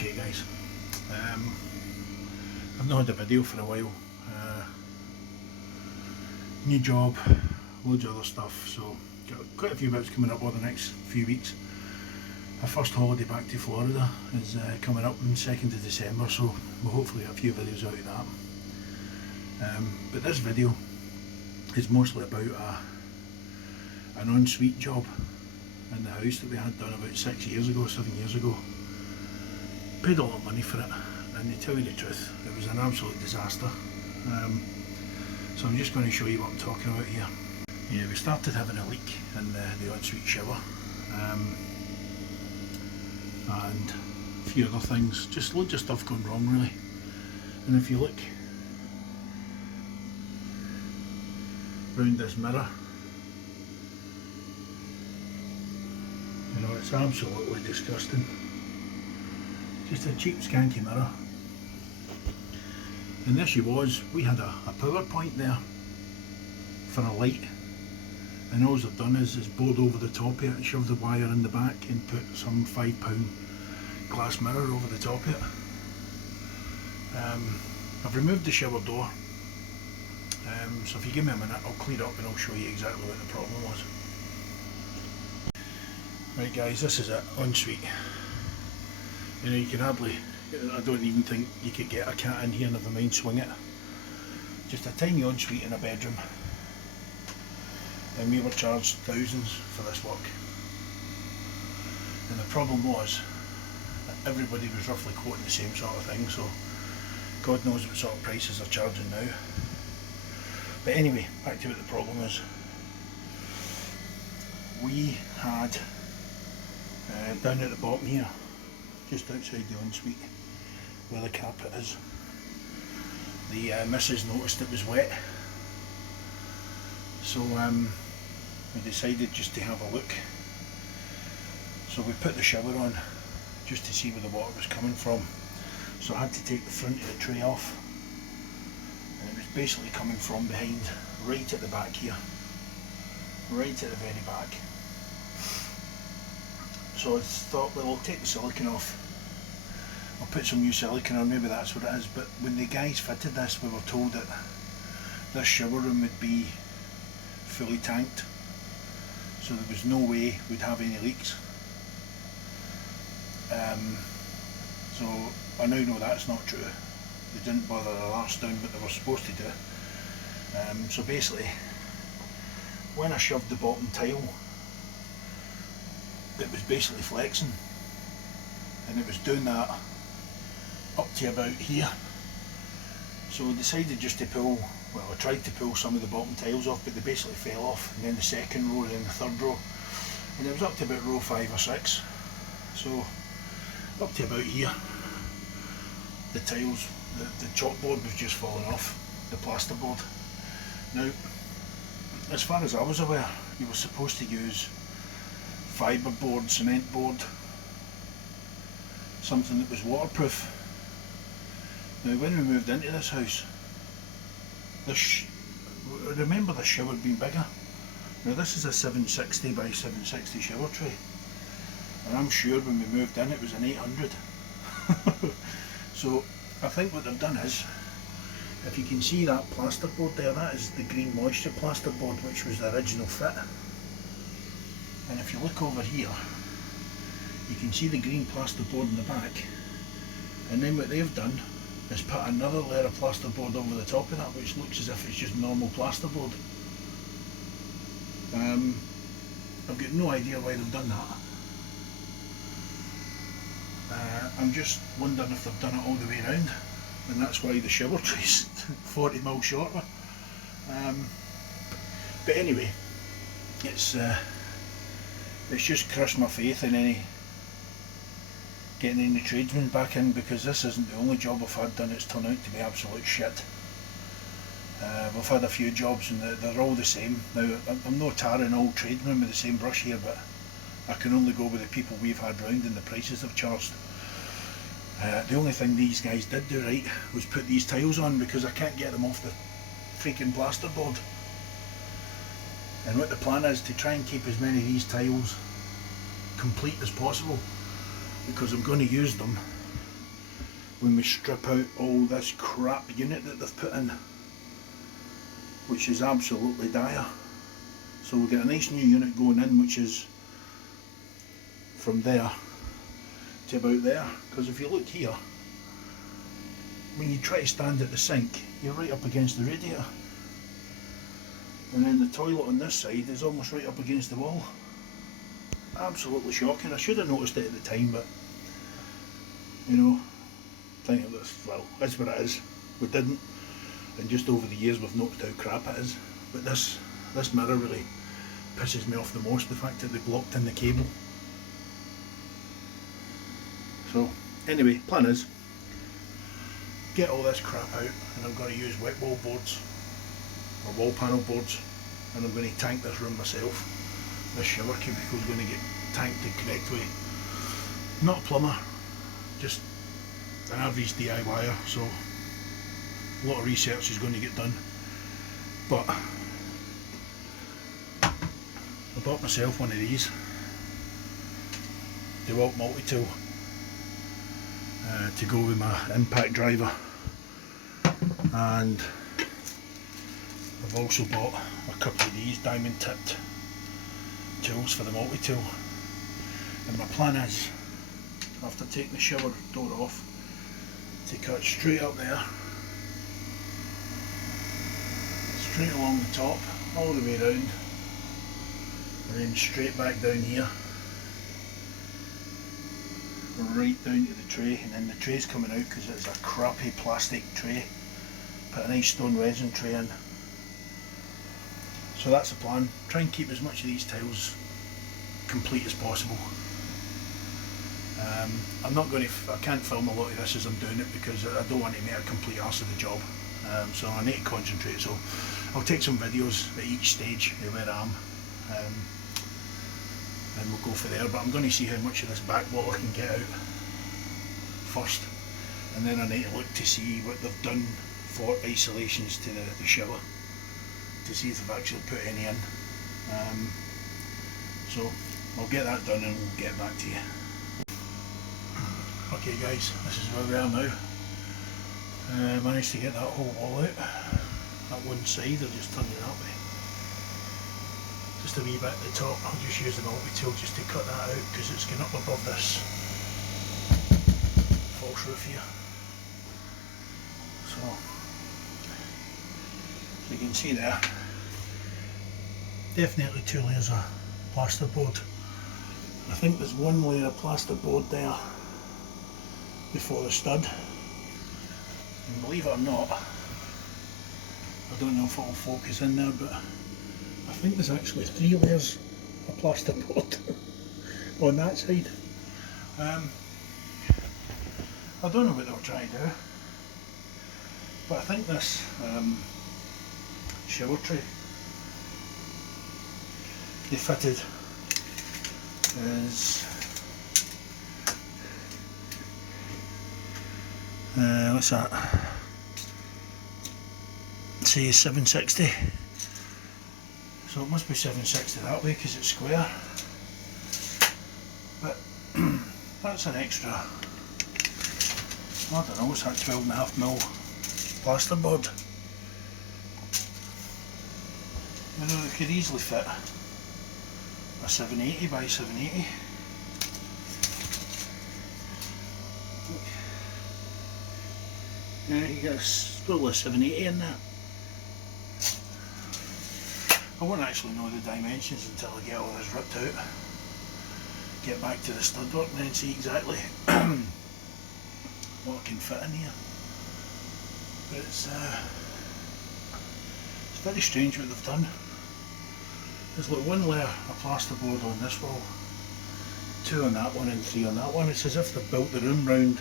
Okay guys, I've not had a video for a while, new job, loads of other stuff, so got quite a few bits coming up over the next few weeks. Our first holiday back to Florida is coming up on 2nd of December, so we'll hopefully get a few videos out of that. But this video is mostly about an ensuite job in the house that we had done about 7 years ago. Paid a lot of money for it, and to tell you the truth, it was an absolute disaster. So I'm just going to show you what I'm talking about here. Yeah, we started having a leak in the ensuite shower, and a few other things, just loads of stuff going wrong really. And if you look round this mirror, you know, it's absolutely disgusting. Just a cheap skanky mirror. And the issue was, we had a power point there for a light, and all I've done is bored over the top of it and shoved the wire in the back and put some £5 glass mirror over the top of it. I've removed the shower door, so if you give me a minute I'll clear up and I'll show you exactly what the problem was. Right guys, this is it, ensuite. You know, you can hardly, I don't even think you could get a cat in here, never mind swing it. Just a tiny ensuite in a bedroom, and we were charged thousands for this work. And the problem was that everybody was roughly quoting the same sort of thing, so God knows what sort of prices they're charging now. But anyway, back to what the problem is. We had down at the bottom here, just outside the ensuite where the carpet is, the missus noticed it was wet, so we decided just to have a look. So we put the shower on just to see where the water was coming from. So I had to take the front of the tray off, and it was basically coming from behind, right at the back here, right at the very back. So I thought, well, I'll take the silicone off, I'll put some new silicone on, maybe that's what it is. But when the guys fitted this, we were told that this shower room would be fully tanked, so there was no way we'd have any leaks. So I now know that's not true. They didn't bother their arse down what they were supposed to do. So basically, when I shoved the bottom tile, it was basically flexing, and it was doing that up to about here. So I decided just to pull, well, I tried to pull some of the bottom tiles off, but they basically fell off, and then the second row and then the third row, and it was up to about row 5 or 6. So up to about here, the tiles, the chalkboard was just falling off, the plasterboard. Now, as far as I was aware, you were supposed to use fibre board, cement board, something that was waterproof. Now when we moved into this house, remember the shower being bigger. Now this is a 760 by 760 shower tray, and I'm sure when we moved in it was an 800. So I think what they've done is, if you can see that plasterboard there, that is the green moisture plasterboard, which was the original fit. And if you look over here, you can see the green plasterboard in the back, and then what they've done is put another layer of plasterboard over the top of that, which looks as if it's just normal plasterboard. I've got no idea why they've done that. I'm just wondering if they've done it all the way around, and that's why the shower tray's 40mm shorter. But anyway, it's just crushed my faith in getting any tradesmen back in, because this isn't the only job I've had done. It's turned out to be absolute shit. We've had a few jobs and they're all the same. Now, I'm not tarring all tradesmen with the same brush here, but I can only go with the people we've had round and the prices they've charged. The only thing these guys did do right was put these tiles on, because I can't get them off the freaking plasterboard. And what the plan is to try and keep as many of these tiles complete as possible, because I'm going to use them when we strip out all this crap unit that they've put in, which is absolutely dire. So we'll get a nice new unit going in, which is from there to about there, because if you look here, when you try to stand at the sink, you're right up against the radiator, and then the toilet on this side is almost right up against the wall. Absolutely shocking. I should have noticed it at the time, but you know, thinking this, well, that's what it is. We didn't, and just over the years we've noticed how crap it is. But this mirror really pisses me off the most, the fact that they blocked in the cable. So anyway, plan is get all this crap out, and I'm going to use wet wall boards or wall panel boards, and I'm going to tank this room myself. This shower cubicle is going to get tanked the correct way. Not a plumber, just an average DIYer, so a lot of research is going to get done. But I bought myself one of these DeWalt multi-tool to go with my impact driver, and I've also bought a couple of these diamond tipped tools for the multi-tool. And my plan is, after taking the shower door off, to cut straight up there, straight along the top, all the way around, and then straight back down here, right down to the tray. And then the tray's coming out because it's a crappy plastic tray. Put a nice stone resin tray in. So that's the plan. Try and keep as much of these tiles complete as possible. I'm not going to, I can't film a lot of this as I'm doing it because I don't want to make a complete arse of the job. So I need to concentrate. So I'll take some videos at each stage of where I am, and we'll go for there. But I'm going to see how much of this back wall I can get out first, and then I need to look to see what they've done for isolations to the shower, to see if they've actually put any in. So I'll get that done and we'll get back to you. Okay guys, this is where we are now. Managed to get that whole wall out. That one side, I'll just turn it that way. Just a wee bit at the top, I'll just use the multi-tool just to cut that out because it's going up above this false roof here. So you can see there, definitely 2 layers of plasterboard. I think there's 1 layer of plasterboard there before the stud, and believe it or not, I don't know if it'll focus in there, but I think there's actually 3 layers of plasterboard on that side. I don't know what they were trying to do, but I think this shower tray they fitted is what's that? Say 760. So it must be 760 that way because it's square. But that's an extra, I don't know, what's that, 12.5mm plasterboard. You know, it could easily fit a 780 by 780. Yeah, you get probably a 780 in that. I won't actually know the dimensions until I get all this ripped out, get back to the stud work, and then see exactly what I can fit in here. But it's very strange what they've done. There's like 1 layer of plasterboard on this wall, 2 on that one and 3 on that one. It's as if they've built the room round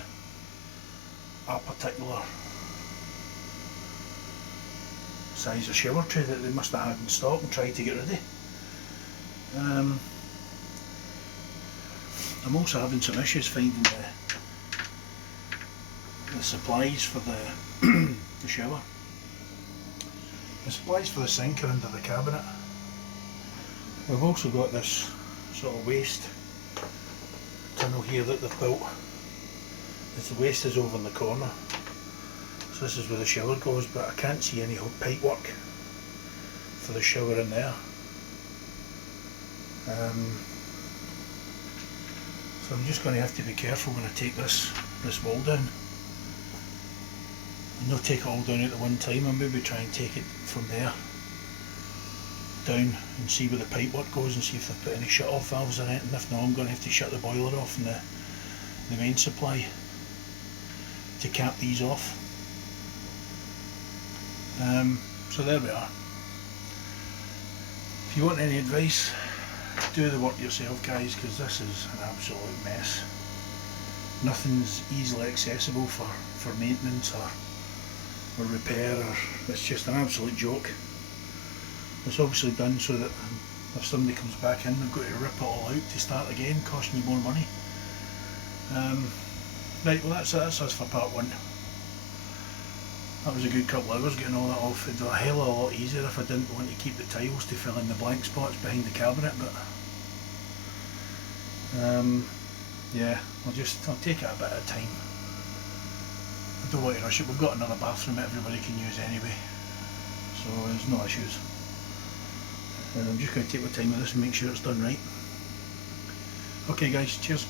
a particular size of shower tray that they must have had in stock and tried to get rid of. I'm also having some issues finding the supplies for the, the shower. The supplies for the sink are under the cabinet. We've also got this sort of waste tunnel here that they've built the waste is over in the corner, so this is where the shower goes, but I can't see any pipe work for the shower in there. So I'm just going to have to be careful when I take this wall down. And not take it all down at the one time, I'll maybe try and take it from there down and see where the pipe work goes and see if they've put any shut off valves or anything. If not, I'm going to have to shut the boiler off and the main supply to cap these off. So there we are. If you want any advice, do the work yourself, guys, because this is an absolute mess. Nothing's easily accessible for maintenance or repair, or it's just an absolute joke. It's obviously done so that if somebody comes back in, they've got to rip it all out to start again, costing you more money. Right, well that's us for part one. That was a good couple of hours getting all that off. It'd be a hell of a lot easier if I didn't want to keep the tiles to fill in the blank spots behind the cabinet, but yeah, I'll take it a bit at a time. I don't want to rush it. We've got another bathroom that everybody can use anyway, so there's no issues. I'm just going to take my time with this and make sure it's done right. Okay guys, cheers.